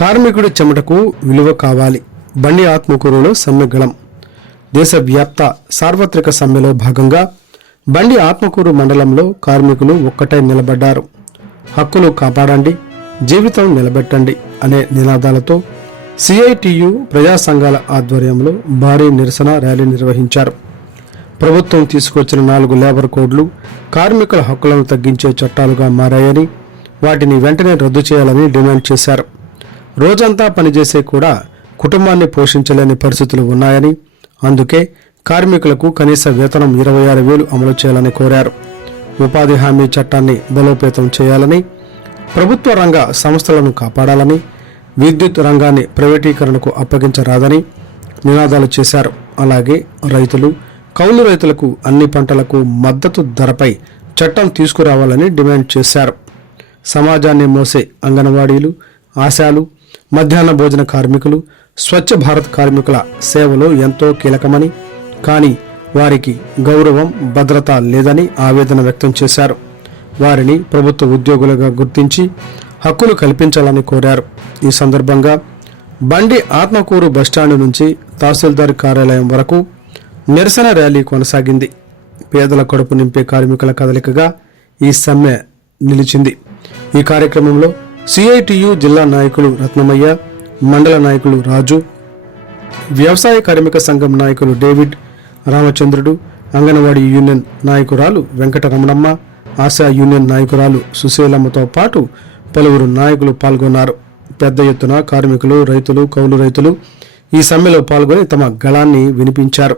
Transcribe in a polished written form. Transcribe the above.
కార్మికుడి చెమటకు విలువ కావాలి. బండి ఆత్మకూరులో సమ్మెగళం. దేశవ్యాప్త సార్వత్రిక సమ్మెలో భాగంగా బండి ఆత్మకూరు మండలంలో కార్మికులు ఒక్కటై నిలబడ్డారు. హక్కులు కాపాడండి, జీవితం నిలబెట్టండి అనే నినాదాలతో సిఐటియు ప్రజా సంఘాల ఆధ్వర్యంలో భారీ నిరసన ర్యాలీ నిర్వహించారు. ప్రభుత్వం తీసుకొచ్చిన 4 లేబర్ కోడ్లు కార్మికుల హక్కులను తగ్గించే చట్టాలుగా మారాయని, వాటిని వెంటనే రద్దు చేయాలని డిమాండ్ చేశారు. రోజంతా పనిచేసే కూడా కుటుంబాన్ని పోషించలేని పరిస్థితులు ఉన్నాయని, అందుకే కార్మికులకు కనీస వేతనం 26,000 అమలు చేయాలని కోరారు. ఉపాధి హామీ చట్టాన్ని బలోపేతం చేయాలని, ప్రభుత్వ రంగ సంస్థలను కాపాడాలని, విద్యుత్ రంగాన్ని ప్రైవేటీకరణకు అప్పగించరాదని నినాదాలు చేశారు. అలాగే రైతులు, కౌలు రైతులకు అన్ని పంటలకు మద్దతు ధరపై చట్టం తీసుకురావాలని డిమాండ్ చేశారు. సమాజాన్ని మోసే అంగన్వాడీలు, ఆశాలు, మధ్యాహ్న భోజన కార్మికులు, స్వచ్ఛ భారత్ కార్మికుల సేవలు ఎంతో కీలకమని, కానీ వారికి గౌరవం, భద్రత లేదని ఆవేదన వ్యక్తం చేశారు. వారిని ప్రభుత్వ ఉద్యోగులుగా గుర్తించి హక్కులు కల్పించాలని కోరారు. ఈ సందర్భంగా బండి ఆత్మకూరు బస్టాండు నుంచి తహసీల్దార్ కార్యాలయం వరకు నిరసన ర్యాలీ కొనసాగింది. పేదల కడుపు నింపే కార్మికుల కదలికగా ఈ సమ్మె నిలిచింది. ఈ కార్యక్రమంలో సిఐటియు జిల్లా నాయకులు రత్నమయ్య, మండల నాయకులు రాజు, వ్యవసాయ కార్మిక సంఘం నాయకులు డేవిడ్, రామచంద్రుడు, అంగన్వాడీ యూనియన్ నాయకురాలు వెంకటరమణమ్మ, ఆశా యూనియన్ నాయకురాలు సుశీలమ్మతో పాటు పలువురు నాయకులు పాల్గొన్నారు. పెద్ద ఎత్తున కార్మికులు, రైతులు, కౌలు రైతులు ఈ సమ్మెలో పాల్గొని తమ గళాన్ని వినిపించారు.